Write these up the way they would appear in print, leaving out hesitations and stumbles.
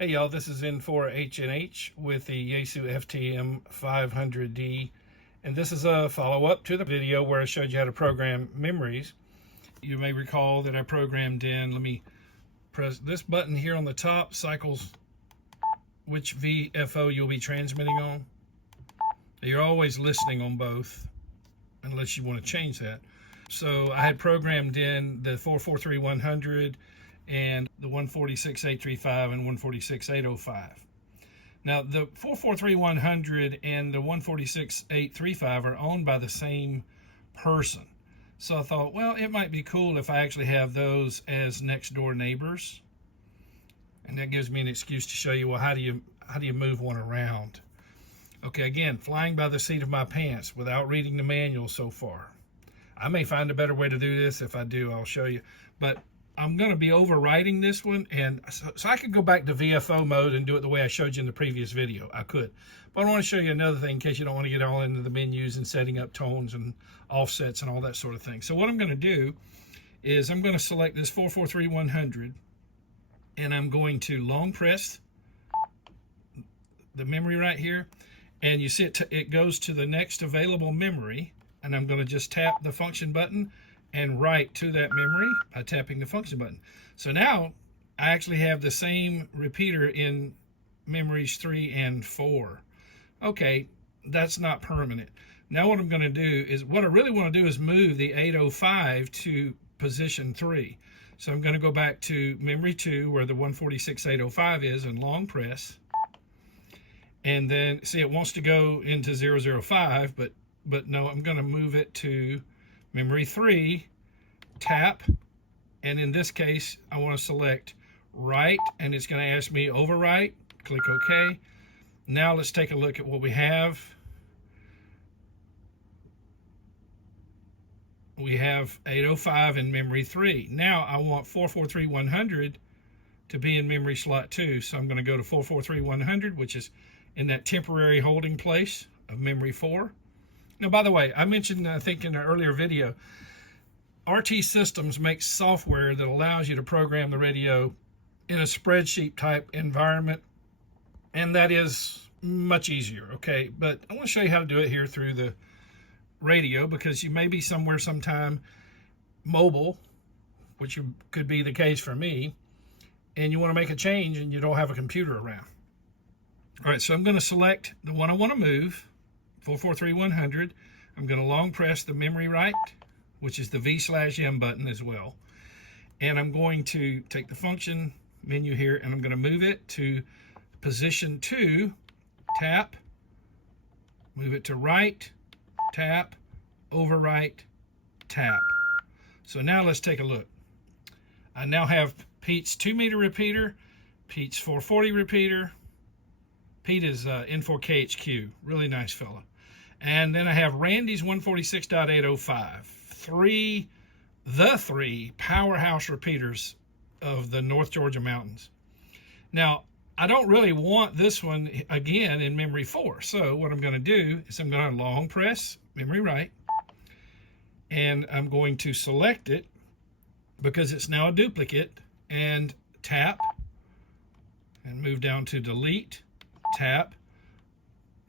Hey y'all, this is N4HNH with the Yaesu FTM-500D, and this is a follow-up to the video where I showed you how to program memories. You may recall that I programmed in, let me press this button here on the top, cycles which VFO you'll be transmitting on. You're always listening on both, unless you want to change that. So I had programmed in the 443-100 and the 146-835 and 146-805. Now the 443-100 and the 146-835 are owned by the same person. So I thought, well, it might be cool if I actually have those as next door neighbors. And that gives me an excuse to show you, well, how do you move one around? Okay, again, flying by the seat of my pants without reading the manual so far. I may find a better way to do this. If I do, I'll show you. But I'm going to be overwriting this one, and so I could go back to VFO mode and do it the way I showed you in the previous video. I could. But I want to show you another thing in case you don't want to get all into the menus and setting up tones and offsets and all that sort of thing. So what I'm going to do is I'm going to select this 443-100, and I'm going to long press the memory right here. And you see it goes to the next available memory, and I'm going to just tap the function button and write to that memory by tapping the function button. So now I actually have the same repeater in memories 3 and 4. Okay, that's not permanent. Now what I'm going to do is, what I really want to do is move the 805 to position 3. So I'm going to go back to memory 2 where the 146-805 is and long press. And then see, it wants to go into 005, but no, I'm going to move it to memory 3, tap, and in this case, I want to select write, and it's going to ask me overwrite. Click OK. Now let's take a look at what we have. We have 805 in memory 3. Now I want 443-100 to be in memory slot 2, so I'm going to go to 443-100, which is in that temporary holding place of memory 4. Now, by the way, I mentioned, I think in an earlier video, RT Systems makes software that allows you to program the radio in a spreadsheet type environment, and that is much easier, okay? But I want to show you how to do it here through the radio, because you may be somewhere sometime mobile, which could be the case for me, and you want to make a change and you don't have a computer around. All right, so I'm going to select the one I want to move, 443-100. I'm going to long press the memory right, which is the V/M button as well. And I'm going to take the function menu here, and I'm going to move it to position 2, tap, move it to right, tap, overwrite, tap. So now let's take a look. I now have Pete's 2-meter repeater, Pete's 440 repeater. Pete is N4KHQ, really nice fella. And then I have Randy's 146.805, the three powerhouse repeaters of the North Georgia mountains. Now, I don't really want this one again in memory 4. So what I'm going to do is I'm going to long press memory right, and I'm going to select it because it's now a duplicate, and tap and move down to delete. Tap.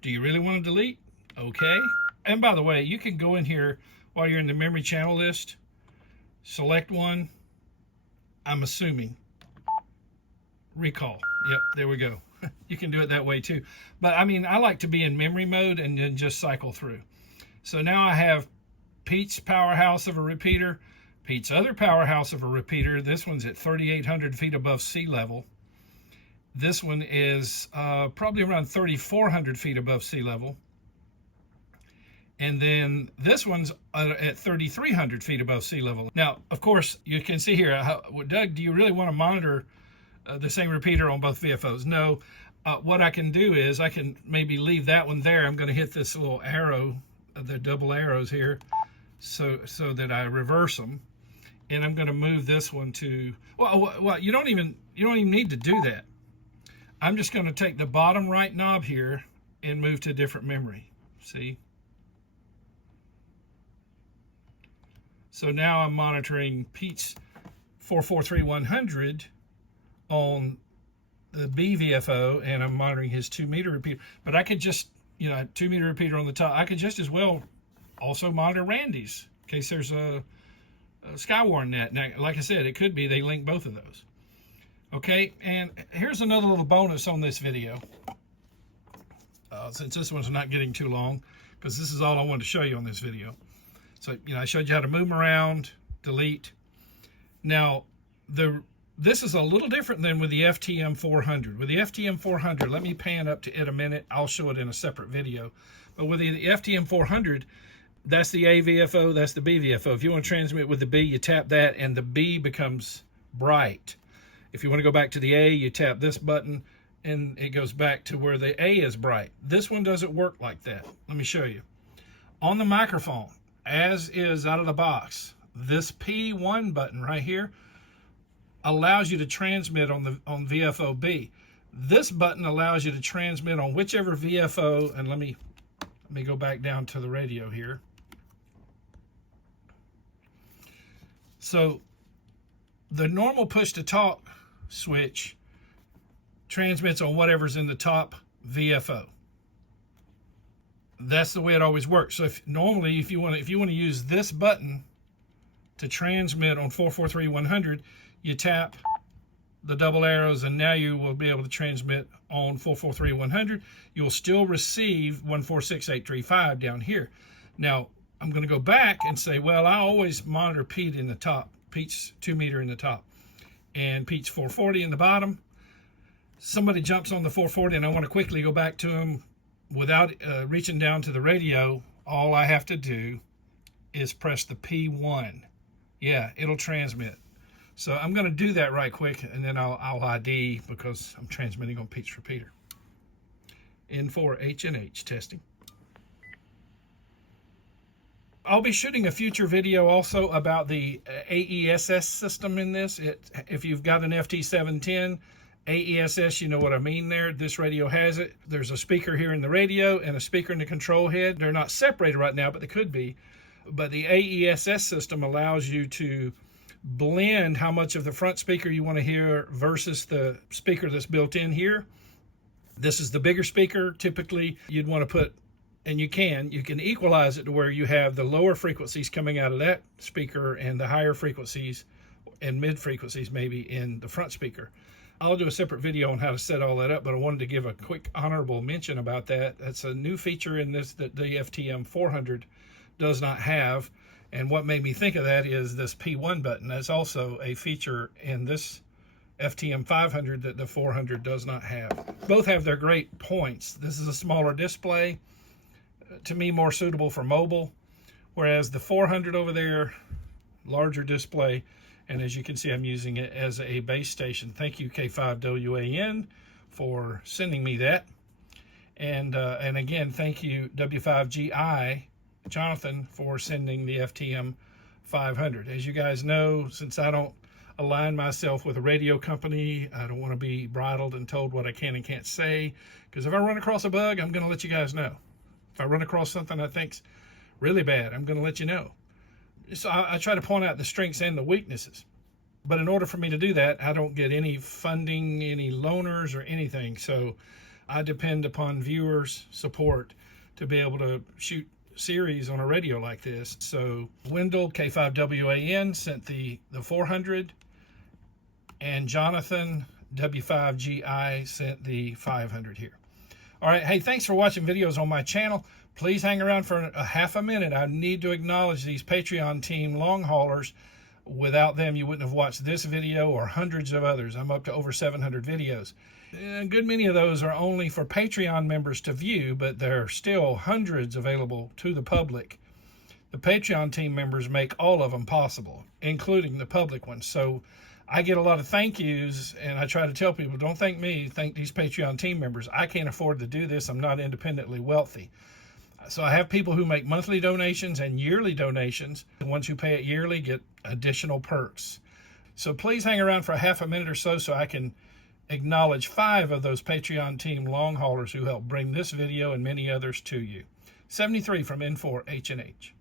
Do you really want to delete? Okay. And by the way, you can go in here while you're in the memory channel list, select one. I'm assuming recall. Yep, there we go. You can do it that way too. But I mean, I like to be in memory mode and then just cycle through. So now I have Pete's powerhouse of a repeater, Pete's other powerhouse of a repeater. This one's at 3,800 feet above sea level. This one is probably around 3,400 feet above sea level. And then this one's at 3,300 feet above sea level. Now, of course, you can see here, Doug, do you really want to monitor the same repeater on both VFOs? No. What I can do is I can maybe leave that one there. I'm going to hit this little arrow, the double arrows here, so that I reverse them. And I'm going to move this one to, well, you don't even need to do that. I'm just going to take the bottom right knob here and move to a different memory. See? So now I'm monitoring Pete's 443-100 on the the B VFO and I'm monitoring his 2 meter repeater. But I could just, 2 meter repeater on the top. I could just as well also monitor Randy's in case there's a Skywarn net. Now, like I said, it could be they link both of those. Okay, and here's another little bonus on this video. Since this one's not getting too long, because this is all I wanted to show you on this video. So, I showed you how to move them around, delete. Now, this is a little different than with the FTM-500. With the FTM-500, let me pan up to it a minute. I'll show it in a separate video. But with the FTM-500, that's the A VFO, that's the B VFO. If you want to transmit with the B, you tap that, and the B becomes bright. If you want to go back to the A, you tap this button, and it goes back to where the A is bright. This one doesn't work like that. Let me show you. On the microphone, as is out of the box, this P1 button right here allows you to transmit on VFO B. This button allows you to transmit on whichever VFO, and let me go back down to the radio here. So the normal push to talk switch transmits on whatever's in the top VFO. That's the way it always works. So if you want to use this button to transmit on 443-100, you tap the double arrows, and now you will be able to transmit on 443-100. You will still receive 146835 down here. Now I'm going to go back and say, well, I always monitor Pete in the top, Pete's 2 meter in the top, and Pete's 440 in the bottom. Somebody jumps on the 440 and I want to quickly go back to him without reaching down to the radio. All I have to do is press the P1. Yeah, it'll transmit. So I'm going to do that right quick, and then I'll ID because I'm transmitting on Pete's repeater. N4H&H testing. I'll be shooting a future video also about the AESS system in this. If you've got an FT710, AESS, you know what I mean there. This radio has it. There's a speaker here in the radio and a speaker in the control head. They're not separated right now, but they could be. But the AESS system allows you to blend how much of the front speaker you want to hear versus the speaker that's built in here. This is the bigger speaker. Typically, you'd want to put, and you can equalize it to where you have the lower frequencies coming out of that speaker and the higher frequencies and mid frequencies maybe in the front speaker. I'll do a separate video on how to set all that up, but I wanted to give a quick honorable mention about that. That's a new feature in this that the FTM-500 does not have. And what made me think of that is this P1 button. That's also a feature in this FTM-500 that the 400 does not have. Both have their great points. This is a smaller display, to me more suitable for mobile, whereas the 400 over there, larger display. And as you can see, I'm using it as a base station. Thank you, K5WAN, for sending me that. And again, thank you, W5GI, Jonathan, for sending the FTM-500. As you guys know, since I don't align myself with a radio company, I don't want to be bridled and told what I can and can't say, because if I run across a bug, I'm going to let you guys know. If I run across something I think's really bad, I'm going to let you know. So I try to point out the strengths and the weaknesses. But in order for me to do that, I don't get any funding, any loaners or anything. So I depend upon viewers' support to be able to shoot series on a radio like this. So Wendell, K5WAN, sent the 400, and Jonathan, W5GI, sent the 500 here. All right, hey, thanks for watching videos on my channel. Please hang around for a half a minute. I need to acknowledge these Patreon team long haulers. Without them, you wouldn't have watched this video or hundreds of others. I'm up to over 700 videos. A good many of those are only for Patreon members to view, but there are still hundreds available to the public. The Patreon team members make all of them possible, including the public ones. So I get a lot of thank yous, and I try to tell people, don't thank me, thank these Patreon team members. I can't afford to do this. I'm not independently wealthy. So I have people who make monthly donations and yearly donations. The ones who pay it yearly get additional perks. So please hang around for a half a minute or so I can acknowledge 5 of those Patreon team long haulers who helped bring this video and many others to you. 73 from N4H&H.